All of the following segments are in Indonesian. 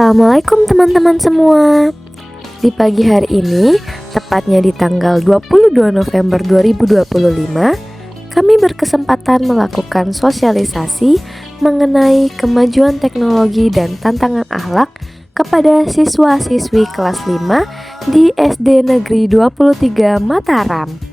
Assalamualaikum teman-teman semua. Di pagi hari ini, tepatnya di tanggal 22 November 2025, kami berkesempatan melakukan sosialisasi mengenai kemajuan teknologi dan tantangan akhlak kepada siswa-siswi kelas 5 di SD Negeri 23 Mataram.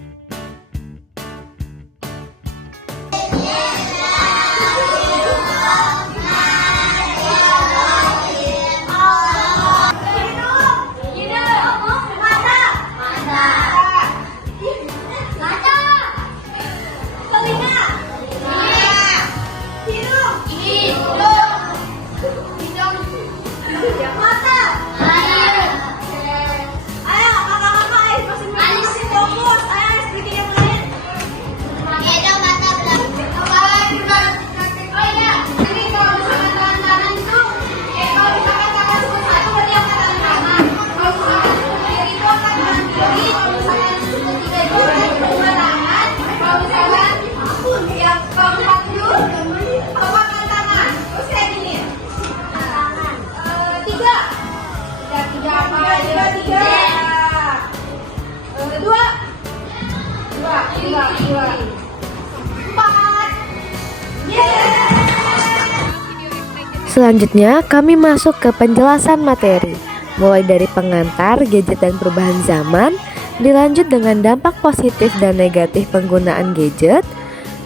Selanjutnya, kami masuk ke penjelasan materi, mulai dari pengantar, gadget dan perubahan zaman, dilanjut dengan dampak positif dan negatif penggunaan gadget,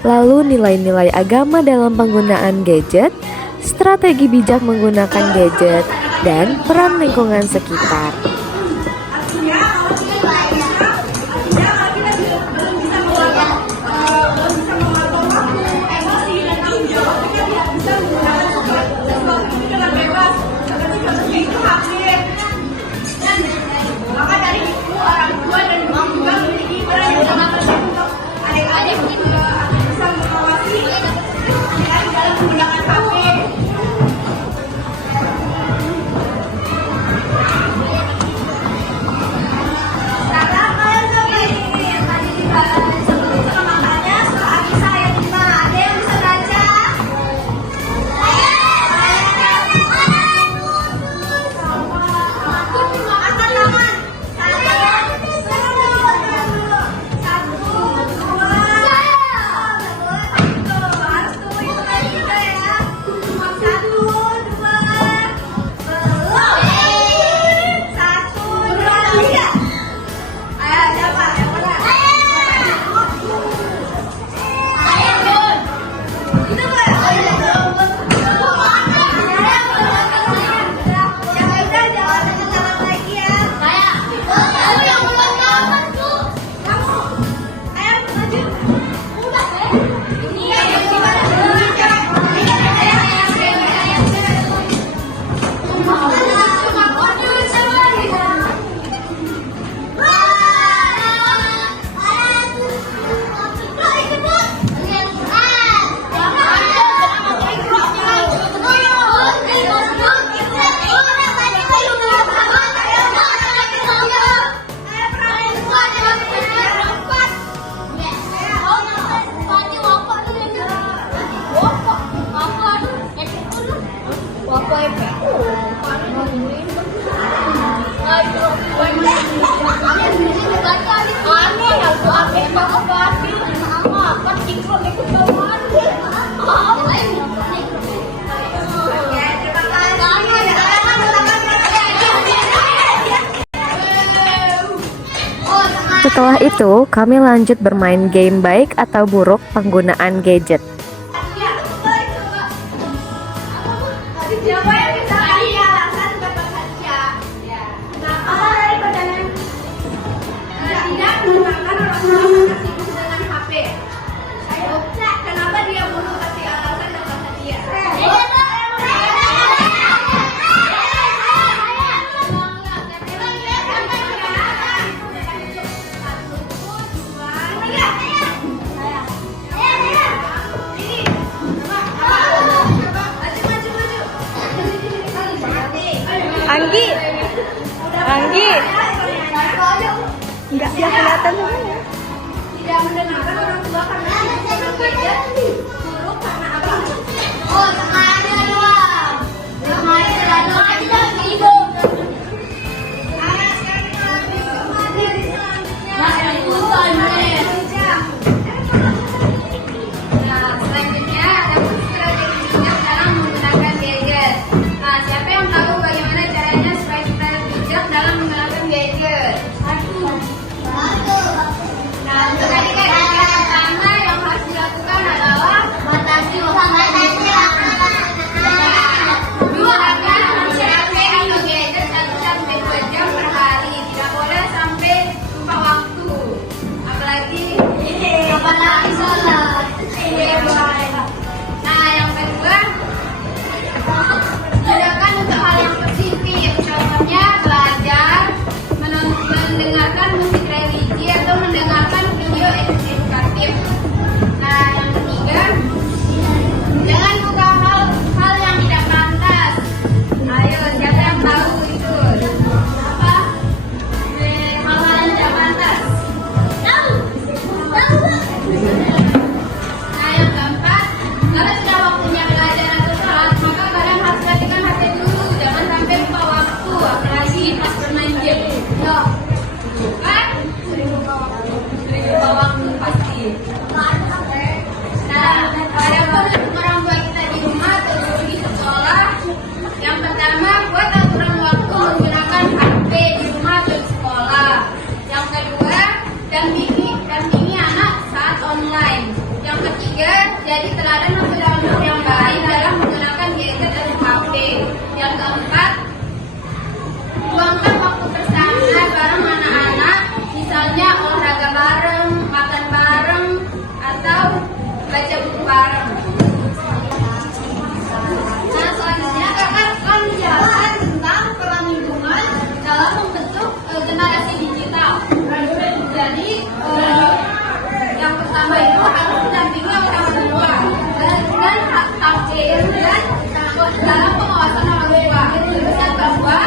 lalu nilai-nilai agama dalam penggunaan gadget, strategi bijak menggunakan gadget, dan peran lingkungan sekitar. Setelah itu, kami lanjut bermain game baik atau buruk penggunaan gadget. Anggi, nggak kelihatan semuanya. Tidak mendengarkan orang tua karena gadget, buruk karena apa? Oh, sekarang ada doang. apalagi sholat. Nah, yang kedua, gunakan untuk hal yang positif. Contohnya belajar, mendengarkan musik religi atau mendengarkan video edukatif. Nah, yang ketiga, jangan buka hal yang tidak pantas. Ayo, siapa yang tahu itu? Apa? Hal-hal yang tidak pantas. Tahu. Nah, yang keempat, kalau sudah waktunya belajar atau sholat, maka kalian harus perhatikan HP dulu. Jangan sampai lupa waktu, apalagi pas bermain game. Yo, kan? Sering lupa waktu pasti. Nah, adapun orang tua kita di rumah atau di sekolah, yang pertama buat aturan waktu menggunakan HP di rumah atau di sekolah. Yang kedua, dampingi anak saat online. Yang ketiga, jadi teladan atau contoh yang baik dalam menggunakan gadget dan HP. Yang keempat, luangkan waktu bersama bareng anak-anak, misalnya olahraga bareng, makan bareng, atau baca buku bareng. Nah, selanjutnya kakak akan menjelaskan tentang peran lingkungan dalam membentuk generasi digital. Jadi, yang pertama itu harus mendampingi orang tua dan dalam pengawasan orang tua. Yang kedua,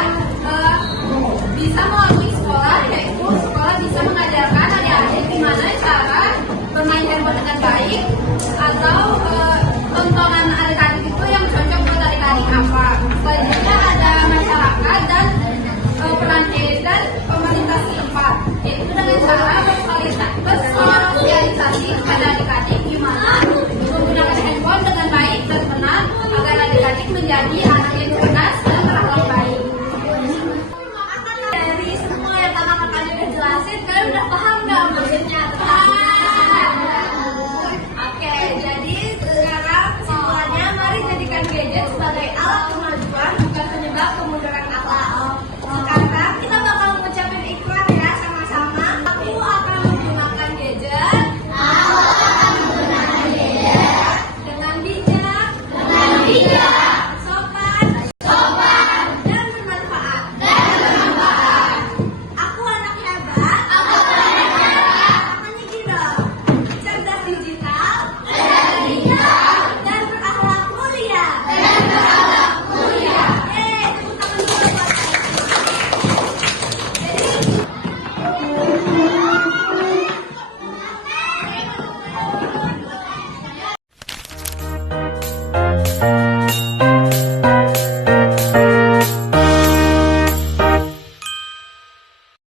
bisa melalui sekolah, yaitu sekolah bisa mengajarkan adik-adik gimana cara bermain handphone dengan baik, atau tontonan adik-adik itu yang cocok buat adik-adik apa. Selanjutnya ada masyarakat dan peran dan pemerintah setempat, yaitu dengan cara bersosialisasi kepada adik-adik gimana menggunakan handphone dengan baik dan benar agar adik-adik menjadi anak yang cerdas dan berakhlak baik. Dari semua yang kakak udah jelasin, kalian udah paham nggak maksudnya